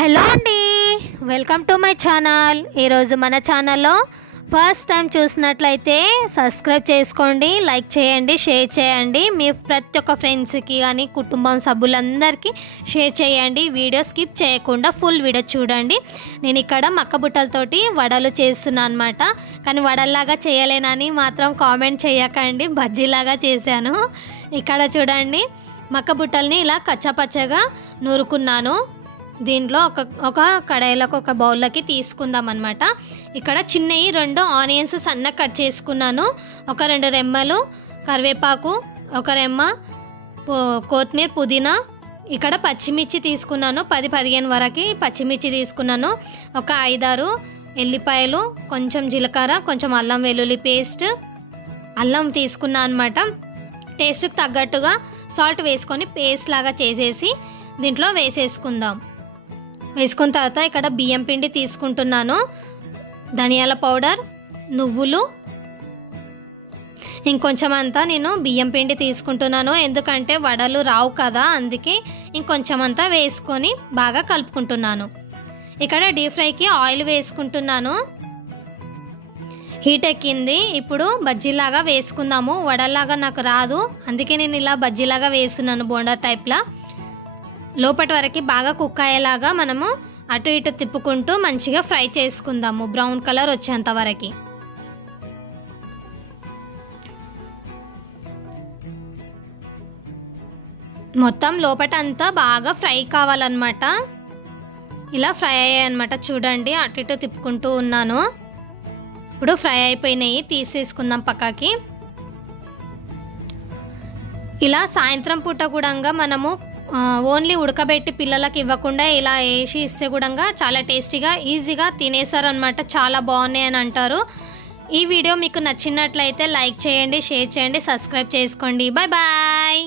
Hello అండి, welcome to my channel. ఈరోజు మన ఛానల్లో ఫస్ట్ టైం చూసినట్లయితే సబ్స్క్రైబ్ చేసుకోండి, లైక్ చేయండి, షేర్ చేయండి. మీ ప్రతి ఒక్క ఫ్రెండ్స్కి కానీ కుటుంబం సభ్యులందరికీ షేర్ చేయండి. వీడియో స్కిప్ చేయకుండా ఫుల్ వీడియో చూడండి. నేను ఇక్కడ మక్క బుట్టలతోటి వడలు చేస్తున్నాను అనమాట. కానీ వడల్లాగా చేయలేనని మాత్రం కామెంట్ చేయకండి, బజ్జీలాగా చేశాను. ఇక్కడ చూడండి, మక్క బుట్టల్ని ఇలా కచ్చపచ్చగా నూరుకున్నాను. దీంట్లో ఒక కడాయిలోకి ఒక బౌల్లోకి తీసుకుందాం అనమాట. ఇక్కడ చిన్నవి 2 ఆనియన్స్ సన్నగా కట్ చేసుకున్నాను. ఒక 2 రెమ్మలు కరివేపాకు, ఒక రెమ్మ కొత్తిమీర, పుదీనా. ఇక్కడ పచ్చిమిర్చి తీసుకున్నాను, 10-15 వరకు పచ్చిమిర్చి తీసుకున్నాను. ఒక 5-6 ఎల్లిపాయలు, కొంచెం జీలకర్ర, కొంచెం అల్లం వెల్లుల్లి పేస్ట్, అల్లం తీసుకున్నాను అనమాట. టేస్ట్కి తగ్గట్టుగా సాల్ట్ వేసుకొని పేస్ట్ లాగా చేసేసి దీంట్లో వేసేసుకుందాం. వేసుకున్న తర్వాత ఇక్కడ బియ్యం పిండి తీసుకుంటున్నాను, ధనియాల పౌడర్, నువ్వులు, ఇంకొంచెం అంతా నేను బియ్యం పిండి తీసుకుంటున్నాను. ఎందుకంటే వడలు రావు కదా, అందుకే ఇంకొంచెం అంతా వేసుకొని బాగా కలుపుకుంటున్నాను. ఇక్కడ డీప్ ఫ్రైకి ఆయిల్ వేసుకుంటున్నాను. హీట్ ఎక్కింది. ఇప్పుడు బజ్జీలాగా వేసుకుందాము. వడలాగా నాకు రాదు, అందుకే నేను ఇలా బజ్జీలాగా వేస్తున్నాను, బోండా టైప్లా. లోపటి వరకు బాగా కుక్ అయ్యేలాగా మనము అటు ఇటు తిప్పుకుంటూ మంచిగా ఫ్రై చేసుకుందాము, బ్రౌన్ కలర్ వచ్చేంత వరకు. మొత్తం లోపటంతా బాగా ఫ్రై కావాలన్నమాట. ఇలా ఫ్రై అయ్యాయన్నమాట. చూడండి, అటు ఇటు తిప్పుకుంటూ ఉన్నాను. ఇప్పుడు ఫ్రై అయిపోయినాయి, తీసేసుకుందాం పక్కకి. ఇలా సాయంత్రం పూట కూడా మనము ఓన్లీ ఉడకబెట్టి పిల్లలకి ఇవ్వకుండా ఇలా వేసి ఇస్తే కూడా చాలా టేస్టీగా ఈజీగా తినేసారనమాట. చాలా బాగున్నాయి అని అంటారు. ఈ వీడియో మీకు నచ్చినట్లయితే లైక్ చేయండి, షేర్ చేయండి, సబ్స్క్రైబ్ చేసుకోండి. Bye bye.